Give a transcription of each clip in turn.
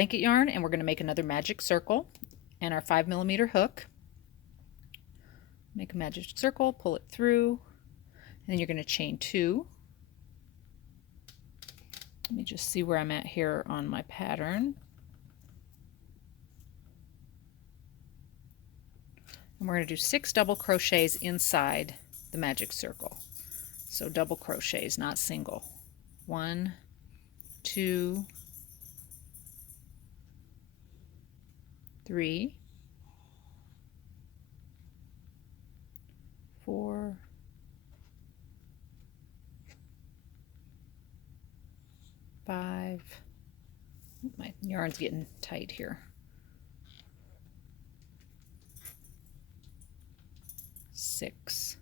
blanket yarn, and we're going to make another magic circle and our 5mm hook. Make a magic circle, pull it through, and then you're going to chain 2. Let me just see where I'm at here on my pattern. And we're going to do 6 double crochets inside the magic circle. So double crochets, not single. 1, 2, 3, 4, 5. My yarn's getting tight here. 6.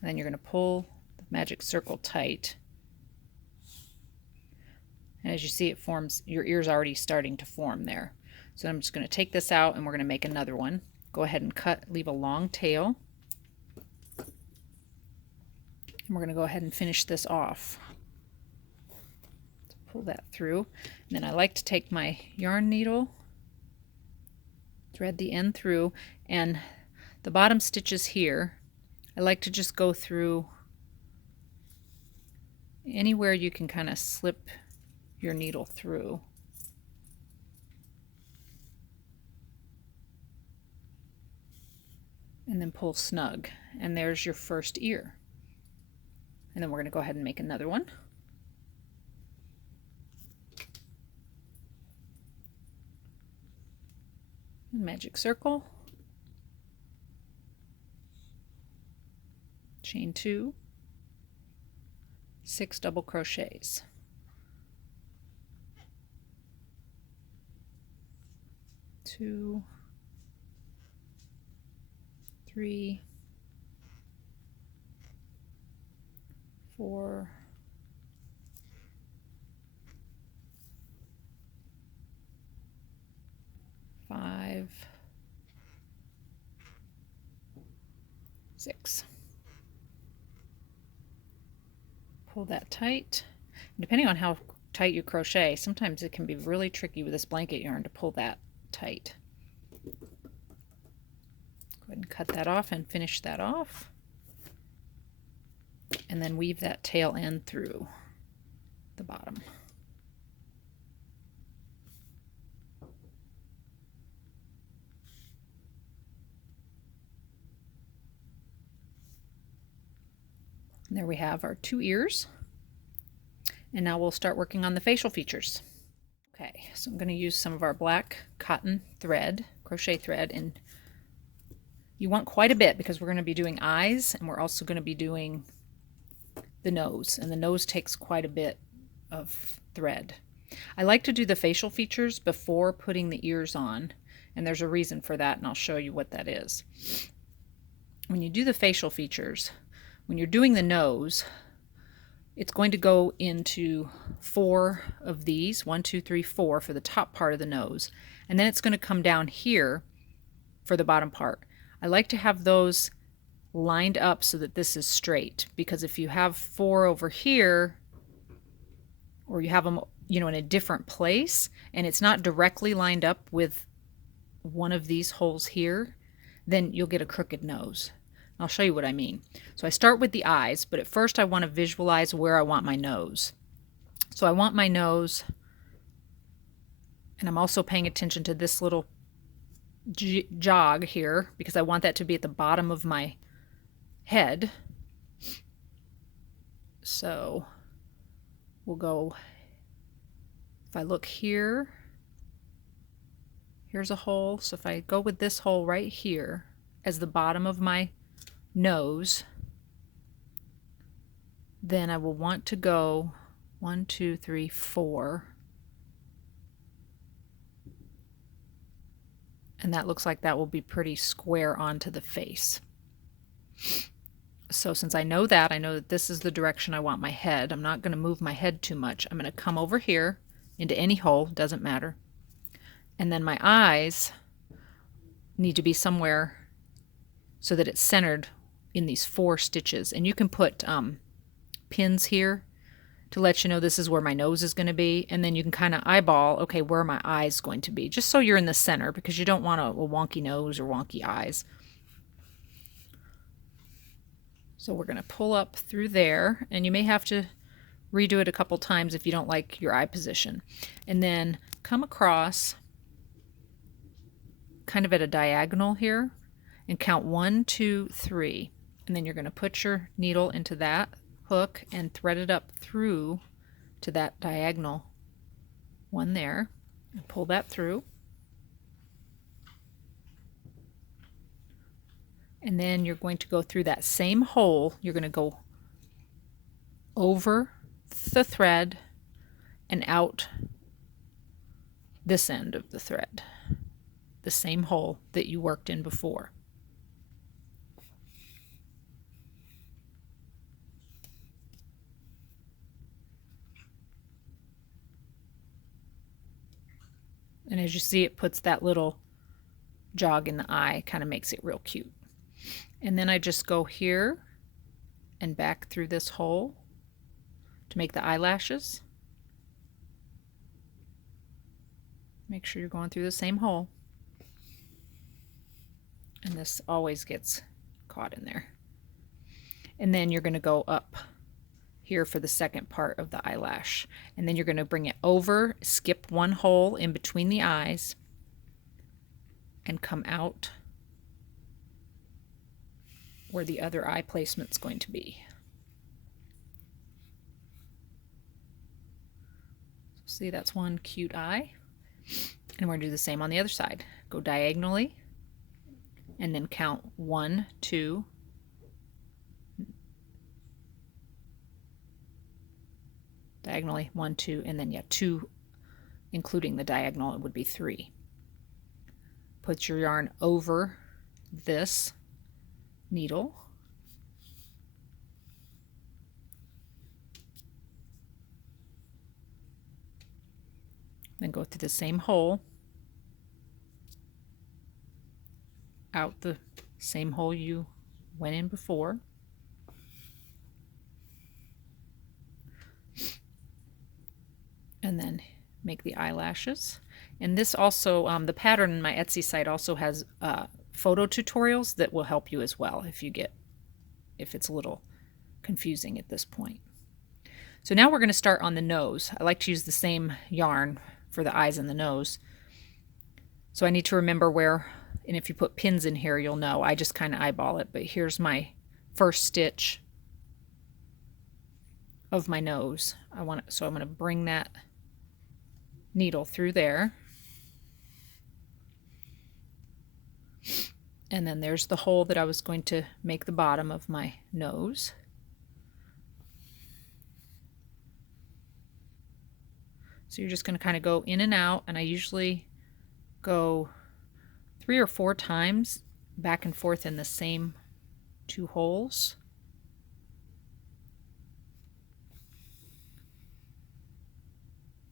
And then you're going to pull the magic circle tight. And as you see, it forms, your ear's already starting to form there. So I'm just going to take this out and we're going to make another one. Go ahead and cut, leave a long tail. And we're going to go ahead and finish this off. So pull that through. And then I like to take my yarn needle, thread the end through, and the bottom stitches here, I like to just go through anywhere you can kind of slip your needle through. And then pull snug. And there's your first ear. And then we're going to go ahead and make another one. Magic circle. Chain 2. 6 double crochets. 2, 3, 4, 5, 6. Pull that tight. Depending on how tight you crochet, sometimes it can be really tricky with this blanket yarn to pull that tight. Go ahead and cut that off and finish that off. And then weave that tail end through the bottom. And there we have our 2 ears. And now we'll start working on the facial features. Okay, so I'm going to use some of our black cotton thread, crochet thread, and you want quite a bit because we're going to be doing eyes and we're also going to be doing the nose, and the nose takes quite a bit of thread. I like to do the facial features before putting the ears on, and there's a reason for that, and I'll show you what that is. When you do the facial features, when you're doing the nose, it's going to go into 4 of these, 1, 2, 3, 4 for the top part of the nose, and then it's going to come down here for the bottom part. I like to have those lined up so that this is straight, because if you have 4 over here, or you have them, you know, in a different place, and it's not directly lined up with one of these holes here, then you'll get a crooked nose. I'll show you what I mean. So I start with the eyes, but at first I want to visualize where I want my nose. So I want my nose, and I'm also paying attention to this little jog here, because I want that to be at the bottom of my head. So we'll go, if I look here, here's a hole. So if I go with this hole right here as the bottom of my nose, then I will want to go 1, 2, 3, 4. And that looks like that will be pretty square onto the face. So since I know that this is the direction I want my head, I'm not going to move my head too much. I'm going to come over here into any hole, doesn't matter. And then my eyes need to be somewhere so that it's centered in these 4 stitches. And you can put pins here to let you know this is where my nose is going to be. And then you can kind of eyeball, okay, where are my eyes going to be? Just so you're in the center, because you don't want a wonky nose or wonky eyes. So we're going to pull up through there, and you may have to redo it a couple times if you don't like your eye position. And then come across kind of at a diagonal here and count 1, 2, 3. And then you're going to put your needle into that hook and thread it up through to that diagonal one there and pull that through. And then you're going to go through that same hole. You're going to go over the thread and out this end of the thread, the same hole that you worked in before. And as you see, it puts that little jog in the eye, kind of makes it real cute. And then I just go here and back through this hole to make the eyelashes. Make sure you're going through the same hole. And this always gets caught in there. And then you're going to go up here for the second part of the eyelash. And then you're going to bring it over, skip one hole in between the eyes, and come out where the other eye placement's going to be. See, that's one cute eye. And we're going to do the same on the other side. Go diagonally and then count 1, 2, diagonally 1, 2, and then 2, including the diagonal, it would be 3. Put your yarn over this needle. Then go through the same hole, out the same hole you went in before. And then make the eyelashes. And this also, the pattern in my Etsy site also has photo tutorials that will help you as well if it's a little confusing at this point. So now we're going to start on the nose. I like to use the same yarn for the eyes and the nose. So I need to remember where, and if you put pins in here, you'll know. I just kind of eyeball it, but here's my first stitch of my nose. So I'm going to bring that needle through there. And then there's the hole that I was going to make the bottom of my nose. So you're just going to kind of go in and out, and I usually go 3 or 4 times back and forth in the same 2 holes.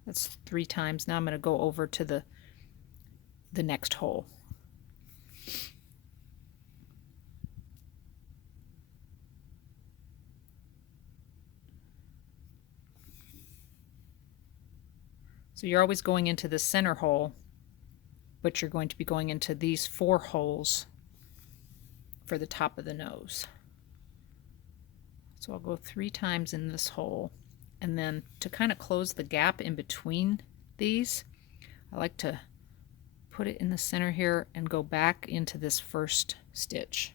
That's 3 times. Now I'm going to go over to the next hole. So you're always going into the center hole, but you're going to be going into these 4 holes for the top of the nose. So I'll go 3 times in this hole, and then to kind of close the gap in between these, I like to put it in the center here and go back into this first stitch.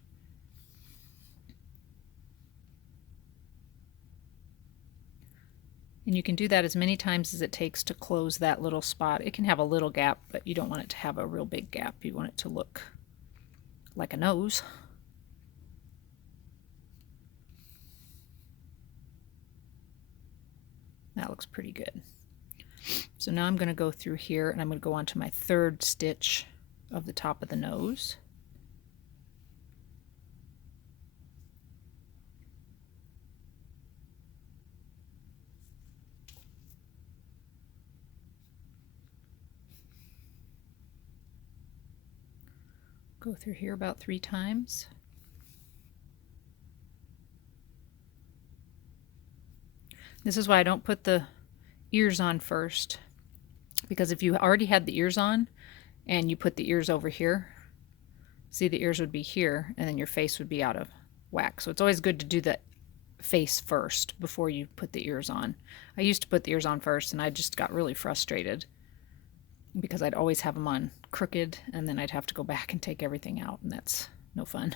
And you can do that as many times as it takes to close that little spot. It can have a little gap, but you don't want it to have a real big gap. You want it to look like a nose. That looks pretty good. So now I'm going to go through here, and I'm going to go on to my 3rd stitch of the top of the nose. Go through here about 3 times. This is why I don't put the ears on first, because if you already had the ears on and you put the ears over here, see, the ears would be here and then your face would be out of whack. So it's always good to do the face first before you put the ears on. I used to put the ears on first and I just got really frustrated because I'd always have them on crooked and then I'd have to go back and take everything out, and that's no fun.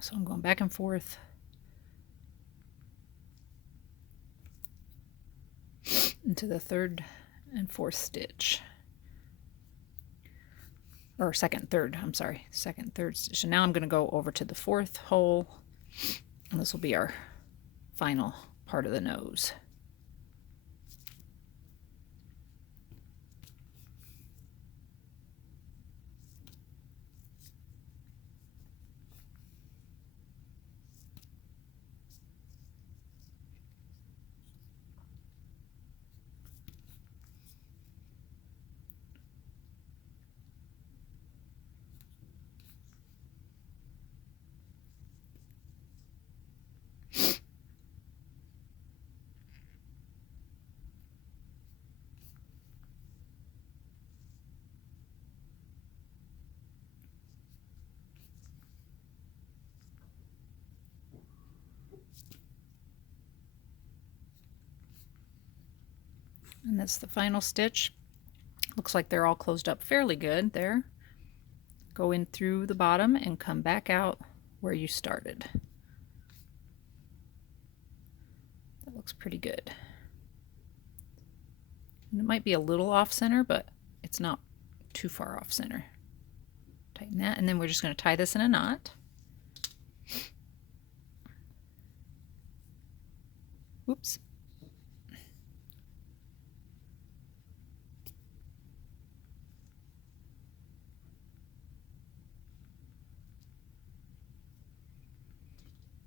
So I'm going back and forth into the third and fourth stitch. Or second, third, I'm sorry, second, third stitch. So now I'm going to go over to the fourth hole, and this will be our final part of the nose. And that's the final stitch. Looks like they're all closed up fairly good there. Go in through the bottom and come back out where you started. That looks pretty good. And it might be a little off center, but it's not too far off center. Tighten that, and then we're just going to tie this in a knot. Oops.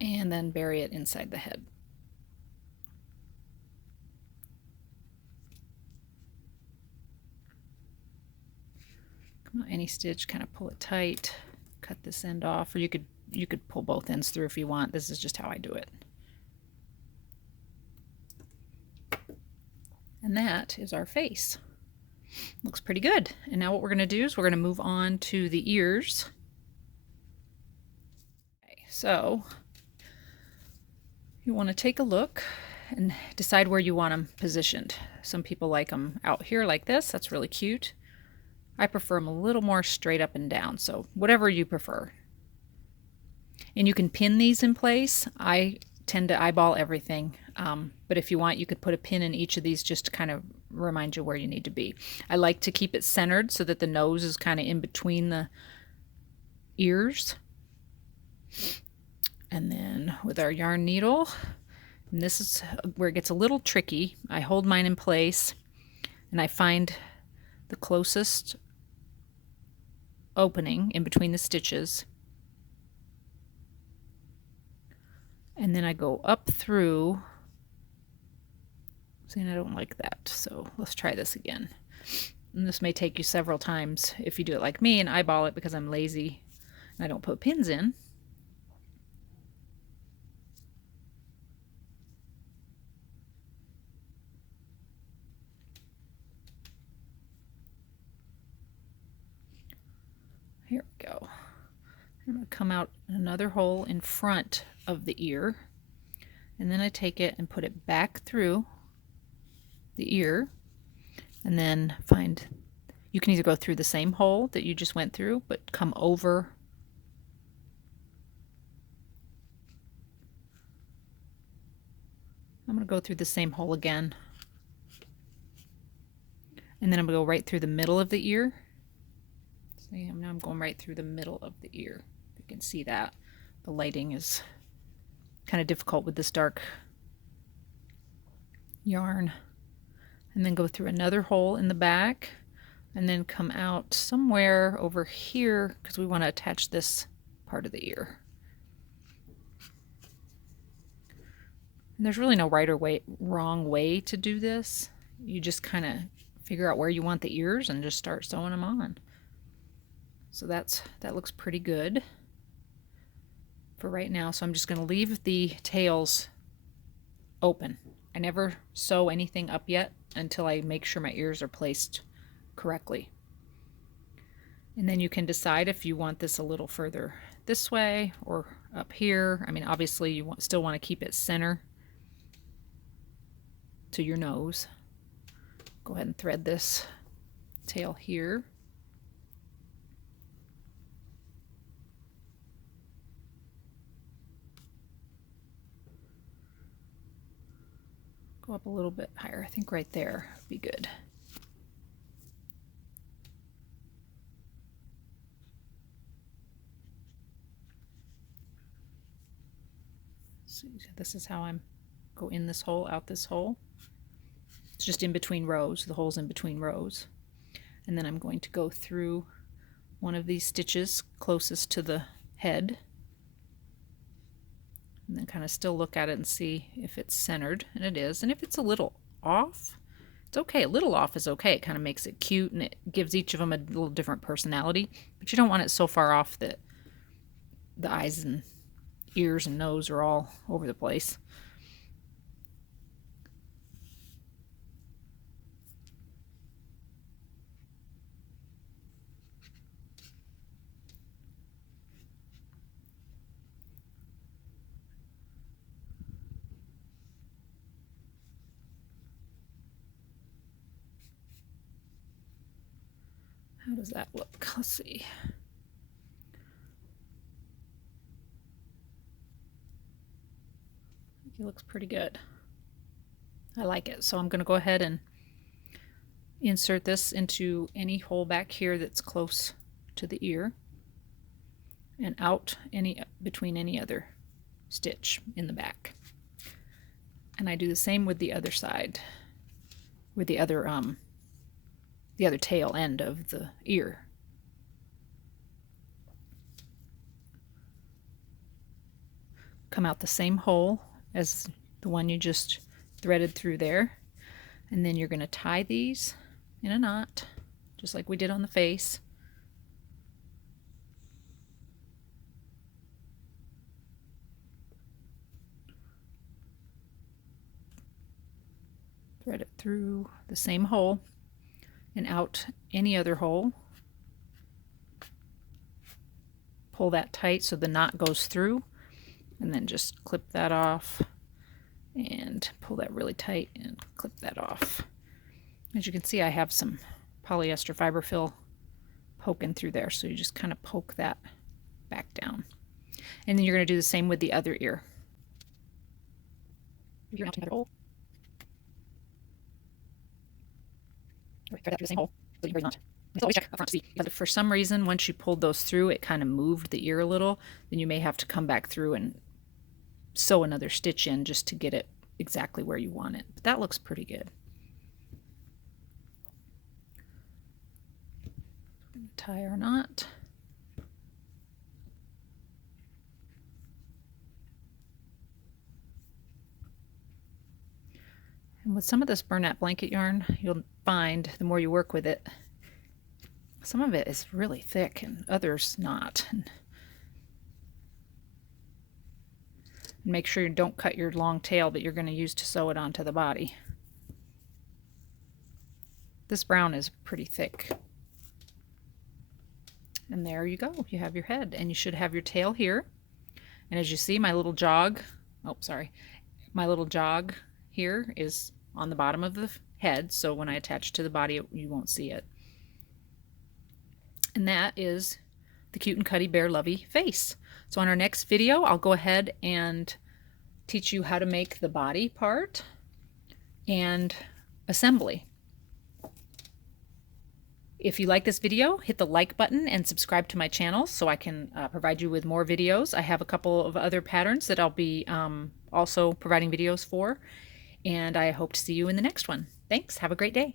And then bury it inside the head. Come out any stitch, kind of pull it tight, cut this end off, or you could pull both ends through if you want. This is just how I do it. And that is our face. Looks pretty good. And now what we're going to do is we're going to move on to the ears. Okay, so you want to take a look and decide where you want them positioned. Some people like them out here like this. That's really cute. I prefer them a little more straight up and down, so whatever you prefer. And you can pin these in place. I tend to eyeball everything, but if you want, you could put a pin in each of these just to kind of remind you where you need to be. I like to keep it centered so that the nose is kind of in between the ears. And then with our yarn needle, and this is where it gets a little tricky, I hold mine in place and I find the closest opening in between the stitches, and then I go up through. See, and I don't like that, so let's try this again. And this may take you several times if you do it like me and eyeball it, because I'm lazy and I don't put pins in. Here we go. I'm going to come out another hole in front of the ear, and then I take it and put it back through the ear, and then find, you can either go through the same hole that you just went through, but come over I'm going to go through the same hole again, and then I'm going to go right through the middle of the ear. See, now I'm going right through the middle of the ear. You can see that. The lighting is kind of difficult with this dark yarn. And then go through another hole in the back, and then come out somewhere over here because we want to attach this part of the ear. And there's really no right or wrong way to do this. You just kind of figure out where you want the ears and just start sewing them on. So that looks pretty good for right now. So I'm just going to leave the tails open. I never sew anything up yet until I make sure my ears are placed correctly. And then you can decide if you want this a little further this way or up here. I mean, obviously you still want to keep it center to your nose. Go ahead and thread this tail here. Go up a little bit higher. I think right there would be good. So this is how I'm go in this hole, out this hole. It's just in between rows. The hole's in between rows. And then I'm going to go through one of these stitches closest to the head. And then kind of still look at it and see if it's centered, and it is. And if it's a little off, it's okay. A little off is okay. It kind of makes it cute, and it gives each of them a little different personality. But you don't want it so far off that the eyes and ears and nose are all over the place. How does that look? Let's see. I think it looks pretty good. I like it. So I'm going to go ahead and insert this into any hole back here that's close to the ear and out between any other stitch in the back. And I do the same with the other side, with the other tail end of the ear. Come out the same hole as the one you just threaded through there, and then you're going to tie these in a knot just like we did on the face. Thread it through the same hole and out any other hole. Pull that tight so the knot goes through, and then just clip that off and pull that really tight and clip that off. As you can see, I have some polyester fiber fill poking through there, so you just kind of poke that back down. And then you're going to do the same with the other ear. You're going to another hole. Thread that through the same hole, so you not. Always check up front to see. If for some reason, once you pulled those through, it kind of moved the ear a little, then you may have to come back through and sew another stitch in just to get it exactly where you want it. But that looks pretty good. Tie our knot. And with some of this burlap blanket yarn, you'll find the more you work with it, some of it is really thick and others not. And make sure you don't cut your long tail that you're going to use to sew it onto the body. This brown is pretty thick. And there you go. You have your head, and you should have your tail here. And as you see, my little jog, my little jog here is on the bottom of the head, so when I attach to the body, you won't see it. And that is the Cute and Cuddly Bear Lovey face. So on our next video, I'll go ahead and teach you how to make the body part and assembly. If you like this video, hit the like button and subscribe to my channel so I can provide you with more videos. I have a couple of other patterns that I'll be also providing videos for, and I hope to see you in the next one. Thanks. Have a great day.